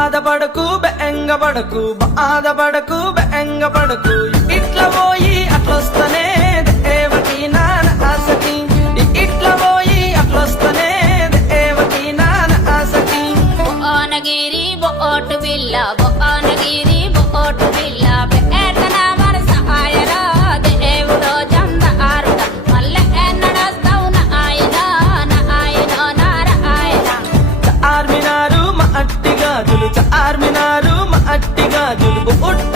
బాధపడకు బెంగపడకు బాధపడకు బెంగపడకు ఇట్లా పోయి అట్లొస్తనే దేవకి నాన్న ఆసకి ఇట్లా పోయి అట్లొస్తనే దేవకి నాన్న ఆసకి భువనగిరి బోటు బిల్ల భువనగిరి బోటు బిల్ల పేటన వరస ఆయరా దేవుడో జందారుడా మల్లె ఎన్నడస్తావు నాయనా నారాయణ చార్మినారు మా అట్టి గాజులు చార్మినారు మా అట్టి గాజులు బుట్ట